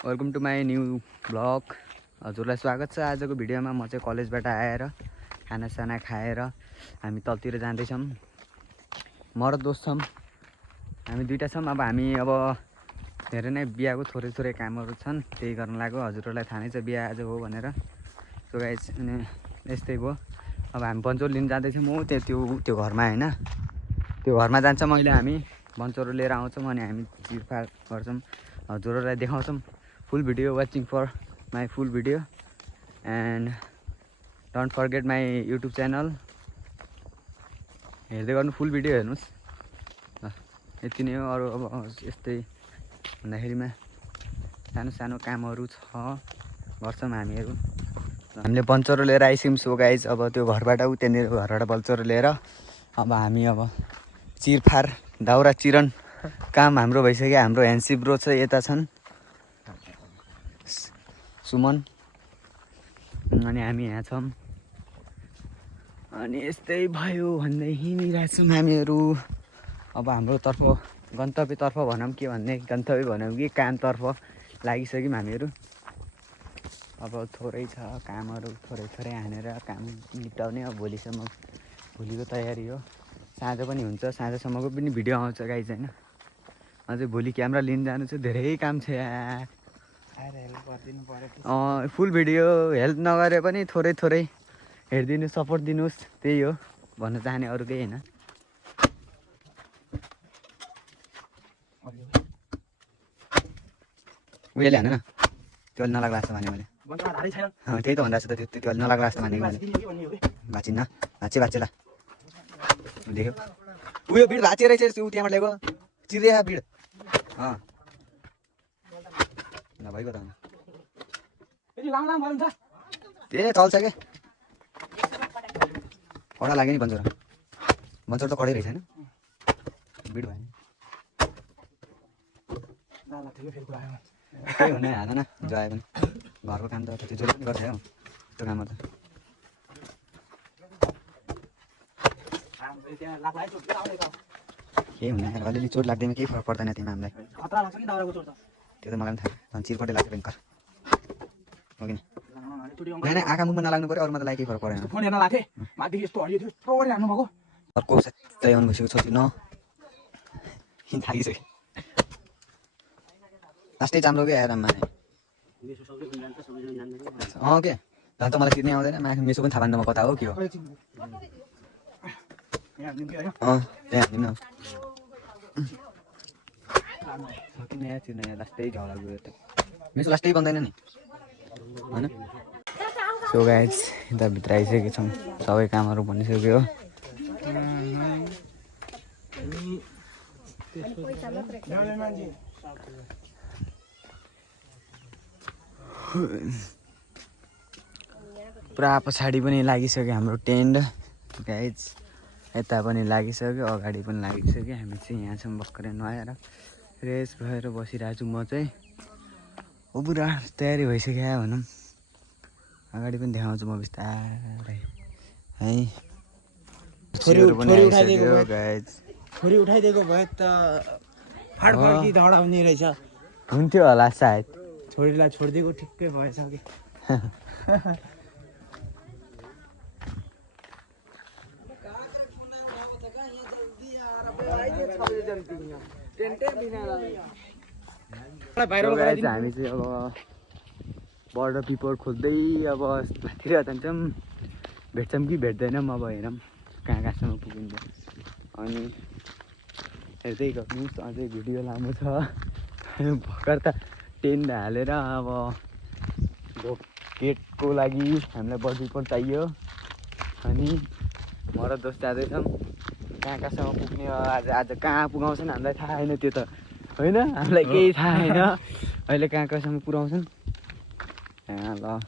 Welcome to my new blog. हजुरलाई स्वागत छ। आजको भिडियोमा म चाहिँ कलेजबाट आएर खानासाना खाएर हामी तलतिर जाँदैछौँ। म र दोस्त छौँ, हामी दुईटा छौँ। अब हामी धेरै नै बिहाको थोरै कामहरू छन्, त्यही गर्न लाग्यो। हजुरहरूलाई थाहा नै छ बिहा आज हो भनेर। सो गाइस अनि यस्तै भयो। अब हामी बन्चोर लिन जाँदैछौँ। म त्यो घरमा होइन, त्यो घरमा जान्छ। मैले हामी बन्चोर लिएर आउँछौँ अनि हामी चिरफार गर्छौँ, हजुरहरूलाई देखाउँछौँ। Full video, watching for my full video and don't forget my YouTube channel. हेर्दै गर्नु, फुल भिडियो हेर्नुस्। यति नै हो। अरू अब यस्तै भन्दाखेरिमा सानो सानो कामहरू छ, गर्छौँ हामीहरू। हामीले बन्चरो लिएर आइसक्यौँ। सो गाइज अब त्यो घरबाट त्यहाँनिर घरबाट बन्चरो लिएर अब हामी चिरफार दाउरा चिरन काम हाम्रो भइसक्यो। हाम्रो ह्यान्सी ब्रो चाहिँ यता छन्, सुमन, अनि हामी यहाँ छौँ। अनि यस्तै भयो भन्दै हिँडिरहेको छौँ हामीहरू। अब हाम्रो तर्फ गन्तव्यतर्फ भनौँ के भन्ने, गन्तव्य भनौँ कि कामतर्फ लागिसक्यौँ हामीहरू। अब थोरै छ कामहरू, थोरै हानेर काम निप्टाउने। अब भोलिको तयारी हो। साँझ पनि हुन्छ, साँझसम्मको पनि भिडियो आउँछ गाइज होइन। अझै भोलि क्यामेरा लिन जानु छ, धेरै काम छ यार। फुल भिडियो हेल्प नगरे पनि थोरै हेरिदिनु, सपोर्ट दिनुहोस्, त्यही हो भन्न चाहने, अरू केही होइन। उयोले हान न, त्यो नलाग्ला जस्तो भने मैले त्यही त भन्दा जस्तो त्यो नलाग्ला जस्तो भने मैले भाँचिन्न, भाँचे ल देख्यो। उयो भिड भाँचे रहेछ, ऊ त्यहाँबाट ल्याएको चिरिया भिड नभइगयो त ए चल्छ के। कडा लाग्यो नि बन्चर त कडै रहेछ होइन, भिड भयो केही हुने हाल न। जो आयो भने घरको काम त त्यो जसले पनि गर्छ हौ, त्यो कामहरू त केही हुने। अलिअलि चोट लाग्दैमा केही फरक पर्दैन तिमीमा हामीलाई, त्यो त मलाई पनि थाहा। चिरपटे लाग्छ भयङ्कर हो कि होइन। आँखा मुखमा नलाग्नु पऱ्यो, अरूमा त लागि केही फरक पर्दैन। अर्को सच्चाइ आउनु भइसक्यो, छोड्छु न थालिसक्यो। लास्टै चाम्रो क्या आएर माने के झन् त मलाई चिर्नै आउँदैन। मेसो पनि थाहा पाएन म कता हो के हो। त्यहाँ हालिदिउँ न किन यहाँ चिर्ने, लास्टै झगडा गयो त। मेसो लास्टै बन्दैन नि होइन। सो गाइज यता भित्र आइसकेको छौँ, सबै कामहरू भनिसक्यो। पुरा पछाडि पनि लागिसक्यो हाम्रो टेन्ट गाइज, यता पनि लागिसक्यो, अगाडि पनि लागिसक्यो। हामी चाहिँ यहाँ छौँ भर्खरै नुहाएर फ्रेस भएर बसिरहेको छु म चाहिँ। हो पुरा तयारी भइसक्यो भनौँ। अगाडि पनि देखाउँछु म बिस्तारै है। छोरी उठाइदिएको भए त फाडफाडी दौडाउने रहेछ, हुन्थ्यो होला सायद। छोरीलाई छोडिदिएको ठिक्कै भएछ कि हामी चाहिँ अब बर्डर पिपर खोज्दै अब माथितिर जान्छौँ। भेट्छौँ कि भेट्दैनौँ, अब हेरौँ कहाँसम्म पुगिन्छ। अनि हेर्दै गर्नुहोस्, अझै भिडियो लामो छ। भर्खर त टेन्ट हालेर अब गेटको लागि हामीलाई बर्डर पिपर चाहियो। अनि म र दोस्त जाँदैछौँ कहाँसम्म पुग्ने। आज कहाँ पुगाउँछन् हामीलाई थाहा छैन, त्यो त होइन, हामीलाई केही थाहा छैन अहिले कहाँसम्म पुऱ्याउँछन्। ल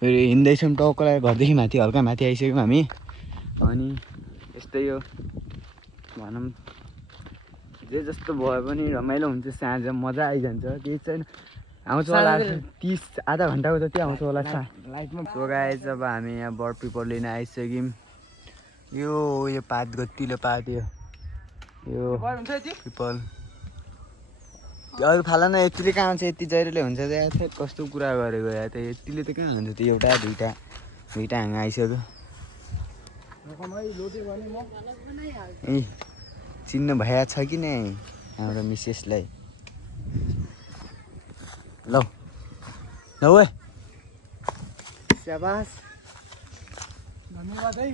फेरि हिँड्दैछौँ टाउकोलाई, घरदेखि माथि हल्का माथि आइसक्यौँ हामी। अनि यस्तै हो भनौँ, जे जस्तो भयो पनि रमाइलो हुन्छ। साँझ मजा आइजान्छ, केही छैन। आउँछ होला 30 आधा घन्टाको जति आउँछ होला लाइटमा। सो गाइज अब हामी यहाँ बर्ड पिपर लिन आइसक्यौँ। यो पात गतिलो पात, यो पिपल अरू फाला न यतिले कहाँ हुन्छ, यति जहिरोले हुन्छ त कस्तो कुरा गरेको या त यतिले त कहाँ हुन्छ त एउटा दुइटा हाँगा आइसक्यो। ए चिन्नु भए छ कि नै हाम्रो मिसेसलाई? ल ल ओए स्याबास धन्यवाद है।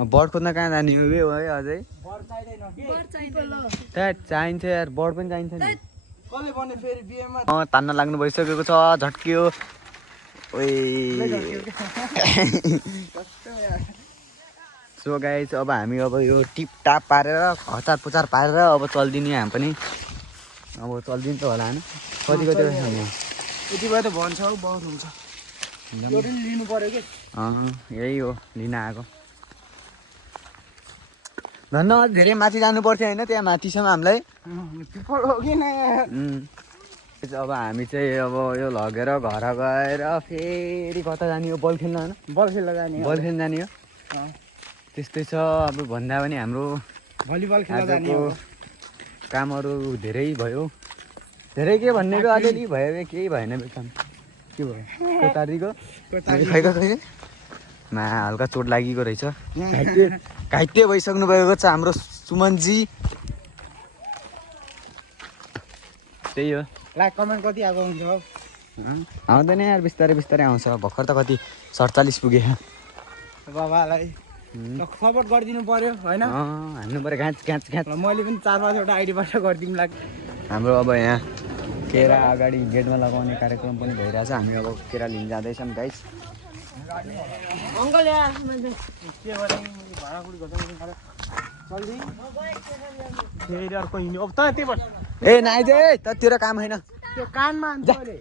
बर्ड खोज्न कहाँ जाने हो है अझै? चाहिन्छ यार, बर्ड पनि चाहिन्छ नि। कसले भने फेरि बिहेमा तान्न लाग्नु भइसकेको छ, झट्कियो। सो गाइस अब हामी अब यो टिपटाप पारेर हचार पुचार पारेर अब चल्दिने हामी पनि। अब चल्दिन्छ होला होइन? कति कति यति भए त भन्छ हौ बहुत हुन्छ। यो पनि लिनु पर्यो कि? यही हो लिन आएको। धन्न धेरै माथि जानु पर्थ्यो होइन? त्यहाँ माथिसम्म हामीलाई। अब हामी चाहिँ अब यो लगेर घर गएर फेरि कता जाने हो? बल खेल्न होइन? बल खेल्न जाने हो। बल खेल्न जाने हो त्यस्तै छ। अब भन्दा पनि हाम्रो भलिबल खेल्न जाने हो। कामहरू धेरै भयो। धेरै के भन्ने भयो, अलिअलि भयो, केही भएन काम। के भयो? कोतारीको खै मा हल्का चोट लागेको रहेछ। घाइते भइसक्नु भएको छ हाम्रो सुमनजी। त्यही हो। लाइक कमेन्ट कति आएको हुन्छ? आउँदैन यार, बिस्तारै बिस्तारै आउँछ। भर्खर त कति 47 पुगे। बाबालाई सपोर्ट गरिदिनु पर्यो होइन? हान्नु पर्यो घाँच घाँच घाँच। मैले पनि 4-5वटा आइडीबाट गरिदिउँ लाग्छ। हाम्रो अब यहाँ केरा अगाडि गेटमा लगाउने कार्यक्रम पनि भइरहेछ। हामी अब केरा लिन जाँदैछौँ गाइस। अङ्कल यार के भने भाडाकुडी घटाउनु जल्दी फेरि अर्को हिँड्यो। अब त यति पर्छ। ए नाइजे त तेरो काम होइन त्यो कानमा हान्छ अहिले।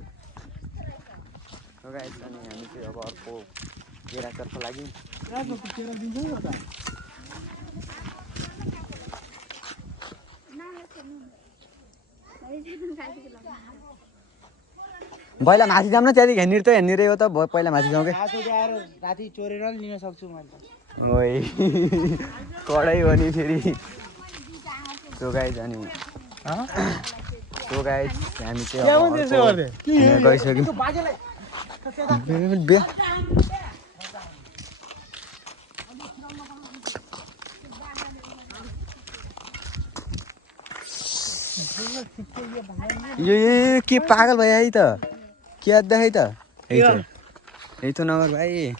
गाइस अनि हामी चाहिँ अब अर्को केरातर्फ लाग्यौँ। केरा दिन्छ नि त। पहिला माथि जाऊँ न, त्यहाँदेखि हेर्ने त हेर्ने हो त। पहिला माथि जाउँ क्या? राति चोरेर नि लिन सक्छु मैले। ओइ कडै हो नि फेरि। सो गाइस अनि सो गाइस हामी चाहिँ गइसक्यौँ। यो के पागल भयो है त? के अद्दा है त? यही त नगर भाइ,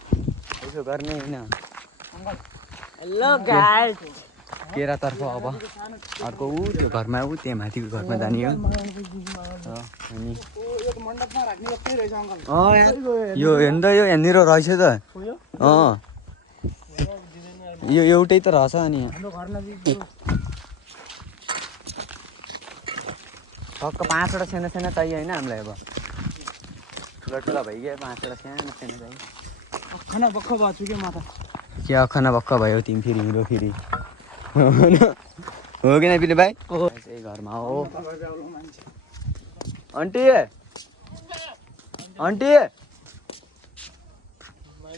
यसो गर्ने होइन। हेलो गाइस केरातर्फ अब अर्को ऊ त्यो घरमा ऊ त्यहाँ माथिको घरमा जाने हो। अनि यो हेर्नु त, यो यहाँनिर रहेछ त। यो एउटै त रहेछ। अनि टक्क 5वटा साना साना चाहियो होइन हामीलाई? अब ठुला ठुला भइगयो, 5वटा साना साना चाहियो। खाना बक्ख भएको छु कि म त। के अखना बक्ख भयो तिमी फेरि हिँडो फेरि हो कि नै पिने भाइ? यही घरमा हो। आन्टी आन्टी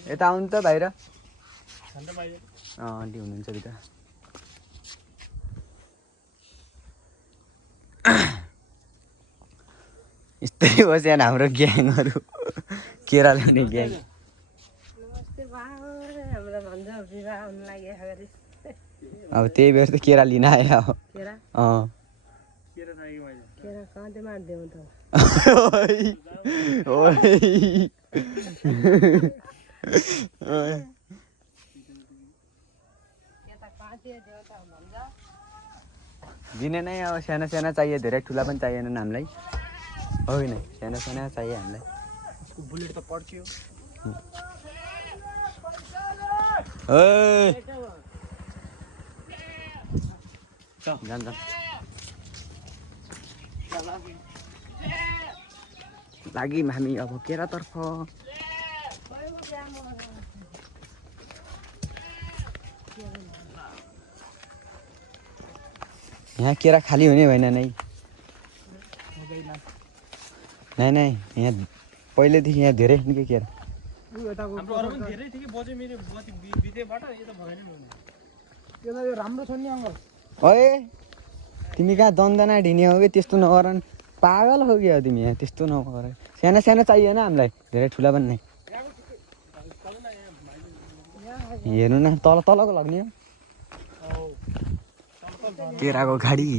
यता आउनु त बाहिर। आन्टी हुनुहुन्छ भित्र। यस्तै हो यहाँ हाम्रो ग्याङहरू, केरा ल्याउने ग्याङ। अब त्यही भएर त केरा लिन आयो। दिने नै अब साना साना चाहियो, धेरै ठुला पनि चाहिएन हामीलाई। होइन साना साना चाहियो हामीलाई। बुलेट त पड्थ्यो। जान्छ लाग्यौँ हामी अब केरातर्फ। यहाँ केरा खाली हुने भएन नै। नै यहाँ पहिलेदेखि यहाँ धेरै निकै केरा। राम्रो छ नि अङ्कल। ओए तिमी कहाँ दन्दना ढिने हो कि त्यस्तो नगर न। पागल हो कि तिमी यहाँ त्यस्तो नगर। सानो सानो चाहिएन हामीलाई धेरै ठुला पनि नै। हेर्नु न तल तलको लग्ने हो केराको गाडी।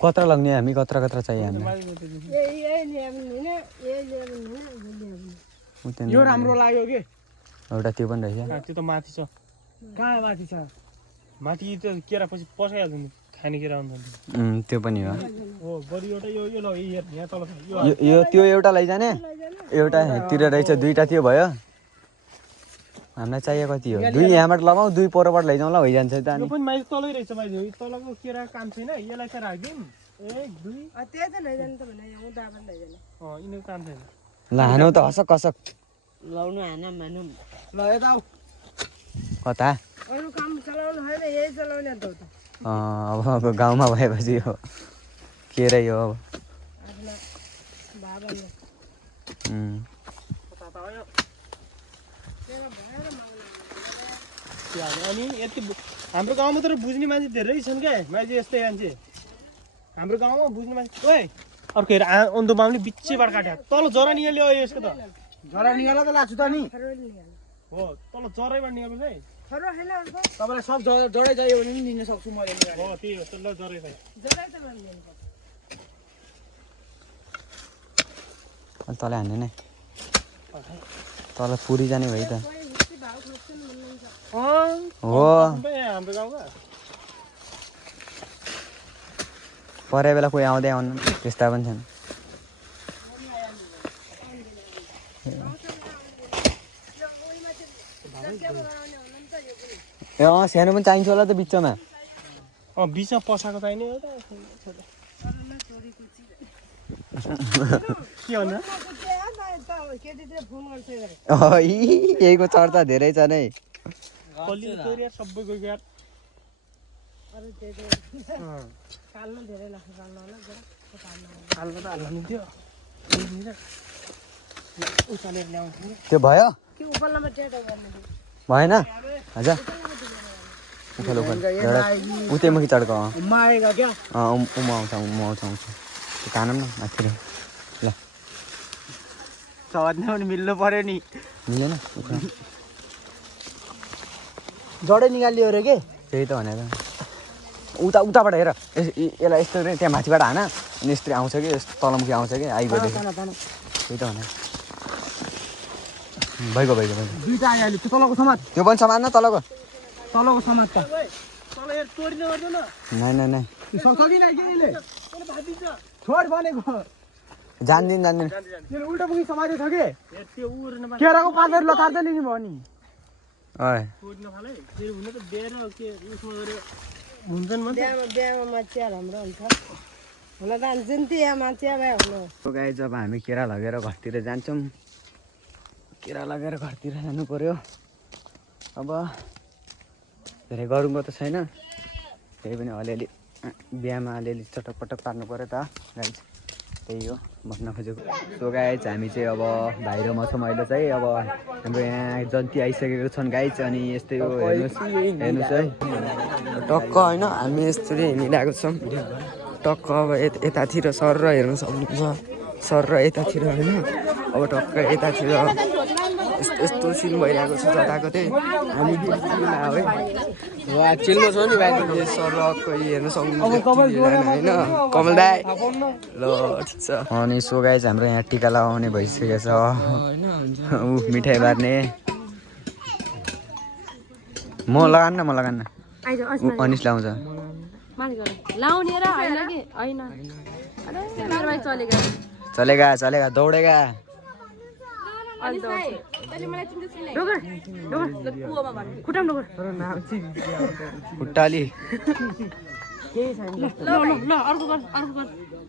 कत्रा लग्ने हामी कत्रा कत्रा चाहियो हामीलाई। यो राम्रो लाग्यो कि एउटा त्यो पनि रहेछ। त्यो त माथि छ। कहाँ माथि छ? माथि त केरा पछि पसाइहाल्छ नि खाने केरा हुन्छ। त्यो पनि हो। हो बरु एउटा यो यो ल यहाँ तल छ यो त्यो एउटा लैजाने एउटा तिर रहेछ दुईटा त्यो भयो। हामीलाई चाहिएको कति हो? दुई यहाँबाट लगाऊ दुई परबाट लैजाउँ ल भइजान्छ त। यो पनि माथि तलै रहेछ माथि तलको केरा काम छैन यसलाई चाहिँ राखिदिउँ। 1 2 त्यही त लैजाने त भने यहाँ उता पनि लैजाने। यिनीको काम छैन। ल हानौ त हसक कसक लाउनु हाना मानौँ ल यता आऊ। कता? अरू काम चलाउनु होइन यही चलाउने त हो त। अब गाउँमा भएपछि हो केरै हो अब। बाबाले अनि यति हाम्रो गाउँमा तर बुझ्ने मान्छे धेरै छन् क्या मान्छे यस्तै मान्छे हाम्रो गाउँमा बुझ्ने मान्छे। ओए अर्को हेर ओन्दोमा पनि बिचैबाट काट्यो तल जरा निकाल्यो यसको त जरा निकाल्दा त लाग्छु त नि हो तल जरैबाट निकाल्नु है तपाईँलाई सब जरै चाहियो भने पनि दिन सक्छु मैले। हो त्यही हो ल जरै चाहियो तल हान्ने नै तल पुरी जाने भयो त हो। हाम्रो गाउँमा परे बेला कोही आउँदै आउनु त्यस्ता पनि छन्। ए सानो पनि चाहिन्छ होला त बिचमा। बिचमा पसाएको चाहिने हो त के भन्नु? यहीको चर्चा धेरै छ नै। सबैको यार त्यो भयो भएन हजुर उखाल उखाल उतैमुखी चड्को उमा आउँछ त्यो कानम न माथि ल सवादमा पनि मिल्नु पर्यो नि मिलेन जडै निकालियो अरे के त्यही त भनेको उता उताबाट हेर यसलाई यस्तो त्यहाँ माथिबाट हान अनि यस्तो आउँछ कि यस्तो तलमुखी आउँछ कि आइगयो त्यही त भने भइगयो भइगयो भइगयो दुईटा आयो अहिले तलको समाज त्यो पनि समान न तलको समाज त नै नै नै छोड भनेको जान्दिन जान्दिन उल्टा पुगी समाज छ कि केराको पातहरू लतार्दै लिने भयो नि जब हामी केरा लगेर घरतिर जान्छौँ केरा लगेर घरतिर जानु पर्यो। अब धेरै गरौँको त छैन त्यही पनि अलिअलि बिहामा अलिअलि चटकपटक पार्नु पर्यो त गाइज त्यही हो भन्न खोजेको। सो गाइज हामी चाहिँ अब भाइ र म छौँ अहिले चाहिँ अब हाम्रो यहाँ जन्ती आइसकेको छन् गाइज अनि यस्तै हो हेर्नुहोस् है टक्क होइन हामी यस्तरी हिँडिरहेको छौँ टक्क अब यतातिर सर र हेर्नु सक्नुहुन्छ सर र यतातिर होइन अब टक्क यतातिर यस्तो सिन भइरहेको छ जताको चाहिँ हामी है चिल्म छ नि भाइ सर कोही हेर्नु सक्नुहुन्छ होइन कमल दाई ल ठिक छ। अनि सो गाइज हाम्रो यहाँ टिका लगाउने भइसकेको छ मिठाई बार्ने म लगान्न अनिस लाउँछ चलेगा चलेगा दौडेगा खुट्टाली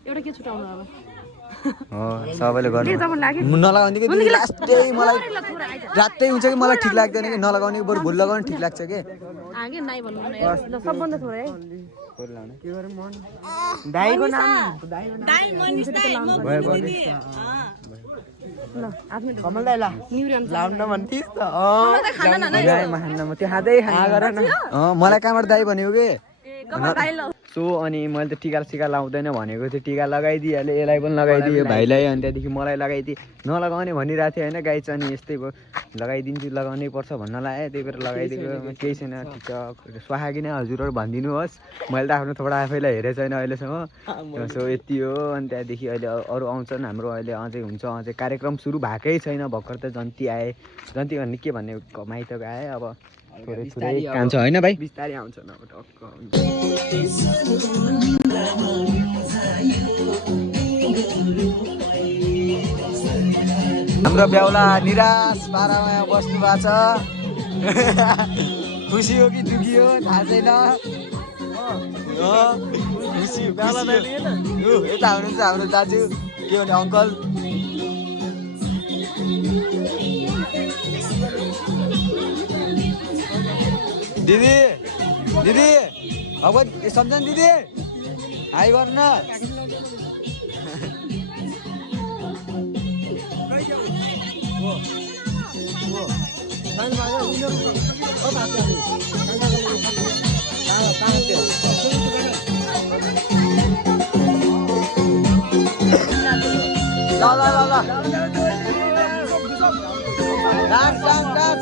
एउटा के छुटाउनु अब हो सबैले गर्नु नलगाउने कि लास्टै मलाई रातै हुन्छ कि मलाई ठिक लाग्दैन कि नलगाउने कि बरु भुल लगाउने ठिक लाग्छ कि दाइको नाम कमल दाइ लाउन भन्थिस् त त्यो खाँदै मलाई कहाँबाट दाइ भनेको कि सो अनि मैले त टिका सिका लाउँदैन भनेको थिएँ टिका लगाइदिइहालेँ यसलाई पनि लगाइदिएँ भाइलाई अनि त्यहाँदेखि मलाई लगाइदिएँ नलगाउने भनिरहेको थियो होइन गाई चाहिँ अनि यस्तै भयो लगाइदिन्छु लगाउनै पर्छ भन्न लाग्यो त्यही भएर लगाइदिएको केही छैन ठिक छ स्वाहा किन हजुरहरू भनिदिनुहोस् मैले त आफ्नो थोडा आफैलाई हेरेको छैन अहिलेसम्म सो यति हो अनि त्यहाँदेखि अहिले अरू आउँछन् हाम्रो अहिले अझै हुन्छ अझै कार्यक्रम सुरु भएकै छैन भर्खर त जन्ती आए जन्ती भन्ने के भन्ने माइतको आए अब थोरै थोरै काम छ होइन भाइ बिस्तारै आउँछ हाम्रो बेहुला निराश पारामा बस्नु भएको छ खुसी हो कि दुखी हो थाहा छैन यता हुनुहुन्छ हाम्रो दाजु के भने अङ्कल दिदी दिदी अब सम्झन् दिदी हाई गर्नु न ल ल ल डान्स डान्स डान्स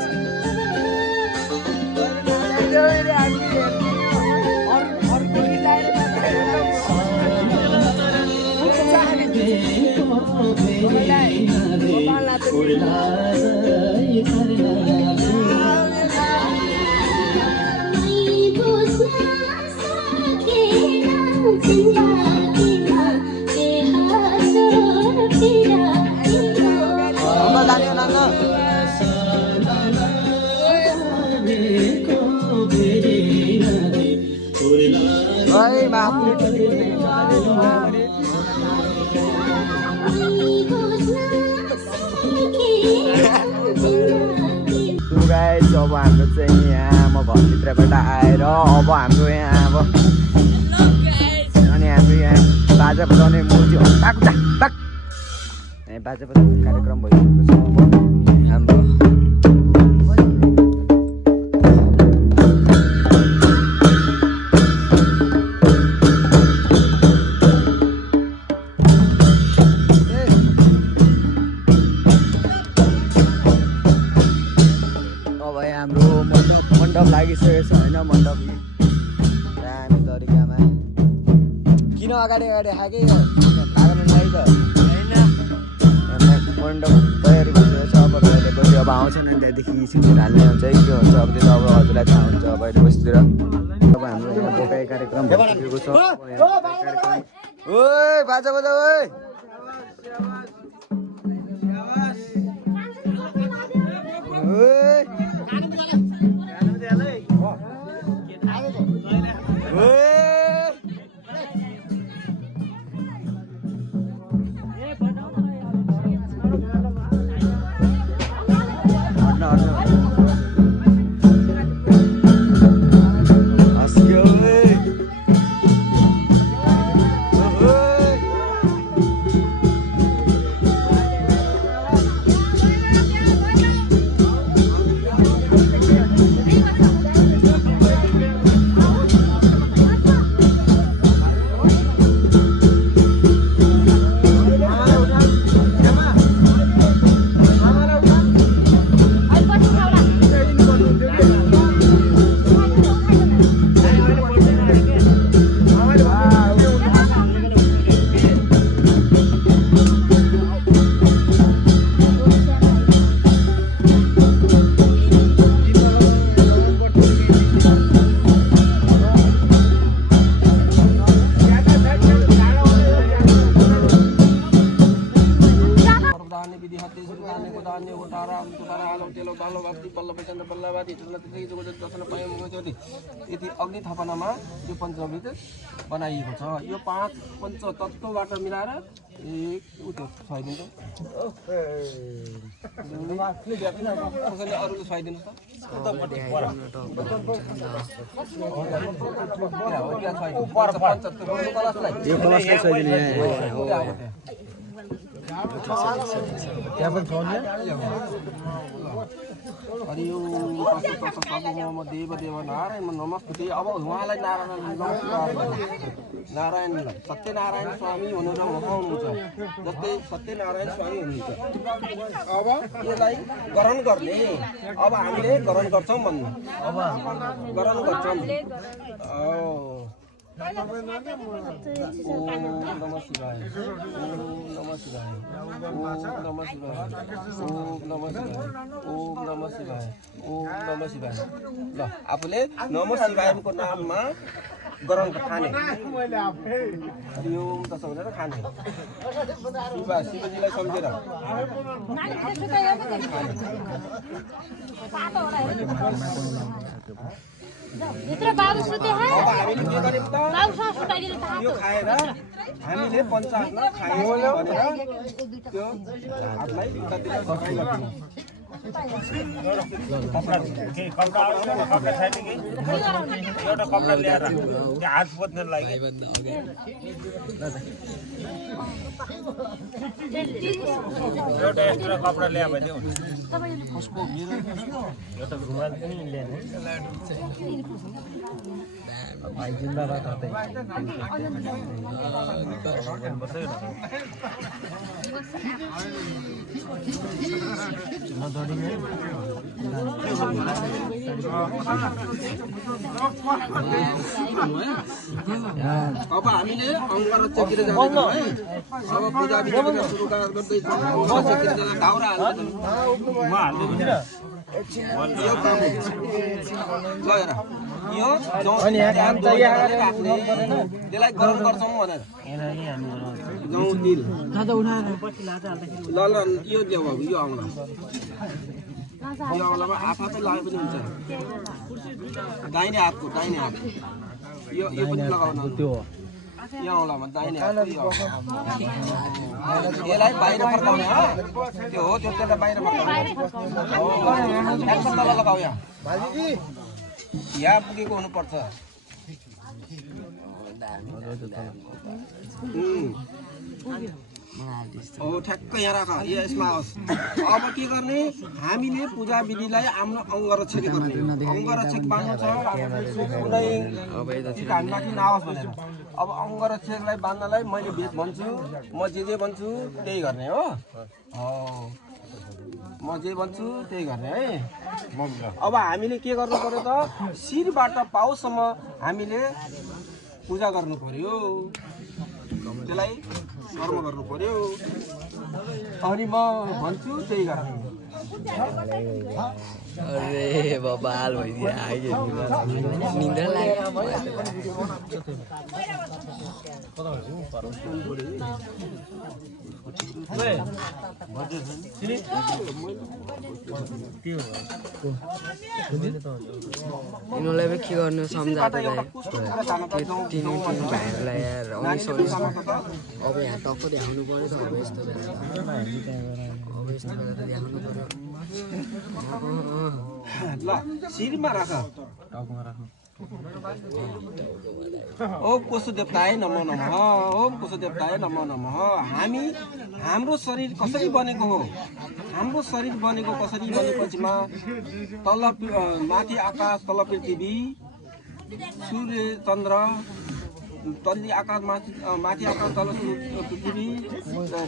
अब हाम्रो चाहिँ यहाँ म घरभित्रबाट आएर अब हाम्रो यहाँ अब अनि हाम्रो यहाँ बाजा बजाउने मूर्ति बाजा बजाउने कार्यक्रम भइरहेको छ अब हाम्रो मण्डप लागिसकेको छ होइन मण्डप दामी तरिकामा किन अगाडि अगाडि खाएकै लाग्नलाई त होइन मण्डप तयारी भइसकेको छ अब अहिले बसी अब आउँछन् अनि त्यहाँदेखि सिन्दुर हाल्ने हुन्छ है के हुन्छ अब त्यो त अब हजुरलाई थाहा हुन्छ अब अहिले बसीतिर अब हाम्रो यहाँ बोकाइ कार्यक्रम भइसकेको छ ओइ बाजा बजा ओइ बल्लबादी दर्शन पायौँ ज्योति यति अग्नि थपनामा यो पञ्चमृत बनाइएको छ। यो 5 पञ्चतत्त्वबाट मिलाएर एक उतो खुवाइदिन्छ कसैले अरूले खुवाइदिनुहोस् देव देव नारायण नमस्ते। अब उहाँलाई नारायण सत्यनारायण स्वामी हुनुहुन्छ हुनुहुन्छ जस्तै सत्यनारायण स्वामी हुनुहुन्छ। अब यसलाई ग्रहण गर्ने अब हामीले ग्रहण गर्छौँ भन्नु अब ग्रहण गर्छौँ। ओम नमः शिवाय ओम नमः शिवाय ओम नमः शिवाय ओम नमः शिवाय ओम नमः शिवाय ओम नमः शिवाय। ल आफूले नमः शिवायको नाममा ग्रहण खाने हरिओम तस भनेर खाने शिवजीलाई सम्झेर भित्र बाबु सुते है हामीले के गर्यौं त बाबु सँग सुताइदिनु त यो खाएर हामीले पञ्चाहतमा खायौँ भनेर त्यो हातलाई उतातिर सफाइ गर्छौँ। कपडा छैन कि एउटा कपडा ल्याएर हात पोच्न लागि एउटा एक्स्ट्रा कपडा ल्याए भने हुन्छ। कसको मेरो एउटा रुमाल पनि ल्याएन भाइ जिन्दाबाद हतै नदौडिने अब हामीले अङ्गरक्षकतिर जाँदैछौँ है। अब पूजा विधिबाट सुरु गर्दैछौँ। अङ्गरक्षकतिर जाँदा दाउरा हाल्दैछौँ। म हाल्दिनँ यो काम हो। ल हेर यो त्यसलाई गरम गर्छौँ भनेर गहुँ तिल ल ल यो ल्याऊ अब यो औँला यो औँलामा आफै लगाए पनि हुन्छ। दाहिने हात यो पनि लगाउन त्यो यो औँलामा दाहिने हात यसलाई बाहिर फर्काउने त्यो हो त्यो त्यसलाई बाहिर फर्काउने तल लगाऊ यहाँ पुगेको हुनुपर्छ। ठ्याक्कै यहाँ राख यसमा होस्। अब के गर्ने हामीले पूजा विधिलाई आफ्नो अङ्गरक्षक गर्ने अङ्गरक्षक बाँध्नु छ कुनै माथि नआओस् भनेर। अब अङ्गरक्षकलाई बाँध्नलाई मैले भन्छु म जे भन्छु त्यही गर्ने हो। म जे भन्छु त्यही गर्ने है। अब हामीले के गर्नु पर्यो त शिरबाट पाउसम्म हामीले पूजा गर्नु पर्यो त्यसलाई कर्म गर्नु पर्यो अनि म भन्छु त्यही गर्ने। अरे बबाल भइदियो आगे निन्द्रा लाग्यो यिनीहरूलाई पनि के गर्नु सम्झाएर तिनी भाइहरूलाई यार अब यहाँ टक्क देखाउनु पर्यो त अब यस्तो बेला त देखाउनु पर्यो। ल शिरमा राख ओम कोशु देवताय नमो नमः ओम कोशु देवताय नमो नमः। हाम्रो शरीर कसरी बनेको हो हाम्रो शरीर बनेको कसरी भनेपछिमा तल माथि आकाश तल पृथ्वी सूर्य चन्द्र तल्ली आकाश माथि आकाश तल पृथ्वी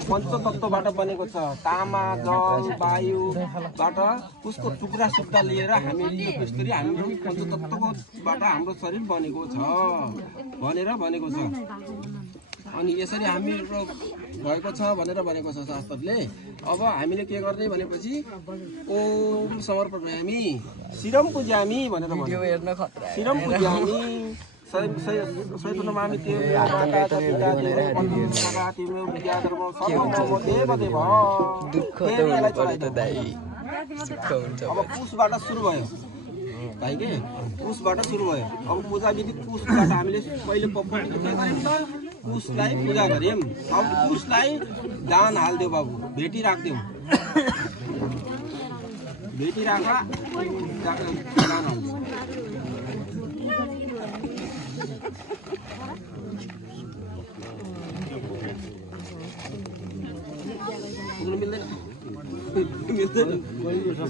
पञ्चतत्त्वबाट बनेको छ। तामा जल वायुबाट उसको टुक्रा सुक्रा लिएर हामीले यो पृथ्वी हाम्रो पञ्चतत्त्वबाट हाम्रो शरीर बनेको छ भनेर भनेको छ। अनि यसरी हाम्रो भएको छ भनेर भनेको छ शास्त्रले। अब हामीले के गर्ने भनेपछि ओम समर्पयामि शिरम पूजामि भनेर भन्यो। शिरम पूजामि सैतुनमामि ते माता पिता देव विद्याधर्म सर्वम देव देव दुःख त हुनु पर्यो त दाइ सुक्खा हुन्छ अब पुसबाट सुरु भयो भाइ के पुसबाट सुरु भयो अब पूजा विधि पुसबाट हामीले पहिले पपको के गर्यौँ त पुसलाई पूजा गर्यौँ अब पुसलाई दान हाल्दियो बाबु भेटी राख्दियौँ भेटी राख्दा दान हाल्दियो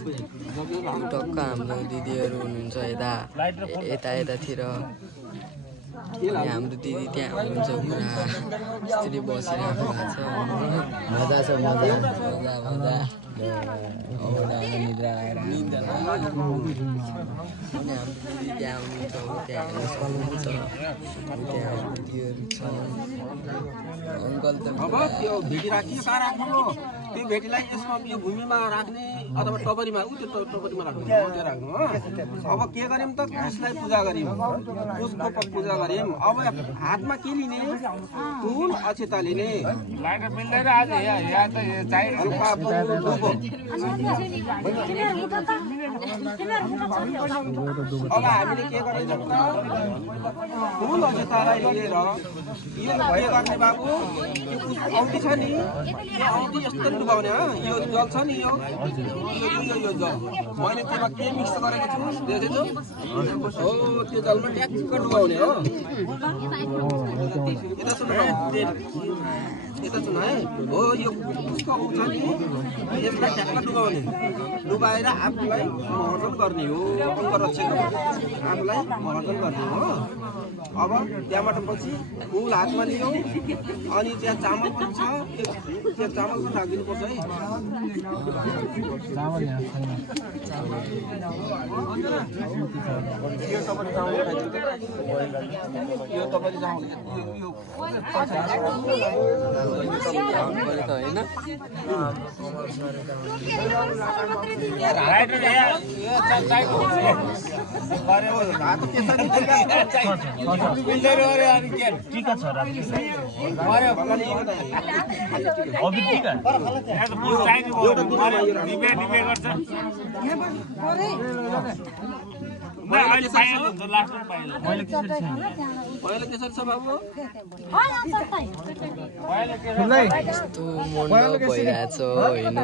टक्क हाम्रो दिदीहरू हुनुहुन्छ यतातिर हाम्रो दिदी त्यहाँ हुनुहुन्छ पुरा यसरी बसिरहेको भएको छ मजा छ मजा निद्रा आएर अनि हाम्रो दिदी त्यहाँ हुनुहुन्छ त्यहाँ हेर्न सक्नुहुन्छ त्यहाँ दिदीहरू छ अङ्कल त अब त्यो भेटी राखियो कहाँ राख्नु त्यो भेटीलाई यसमा यो भूमिमा राख्ने अथवा टपरीमा त्यो टपरीमा राख्नु त्यो राख्नु हो अब के गर्यौँ त पुसलाई पूजा गर्यौँ पुसको पूजा गर्यौँ अब हातमा के लिने फुल अक्षता लिने हल्का डुबो अब हामीले के गरिन्छ त फुल अक्षतालाई लिएर यो के गर्ने बाबु यो औँठी छ नि यो औँठी यस्तो डुबाउने यो जल छ नि यो जल मैले त्यसमा के मिक्स गरेको छु देखेछु हो त्यो जलमा ट्याक्क डुबाउने हो यता सुन्नु है हो यो उसको छ नि यसलाई ट्याक्क डुबाउने डुबाएर आफूलाई महर्जन गर्ने हो अङ्गरक्षक आफूलाई महर्जन गर्ने हो अब त्यहाँबाट पछि फुल हातमा लियो अनि त्यहाँ चामल पनि छ त्यो चामल पनि राखिदिनुपर्छ है यो तपाईले चामल टीका छ पहिला त्यसरी छ बाबु यस्तो मण्डप भइरहेछ होइन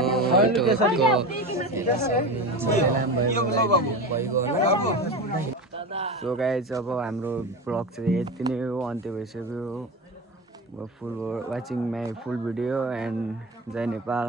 सो गाइज अब हाम्रो ब्लग चाहिँ यति नै हो अन्त्य भइसक्यो full watching my full video and जय नेपाल।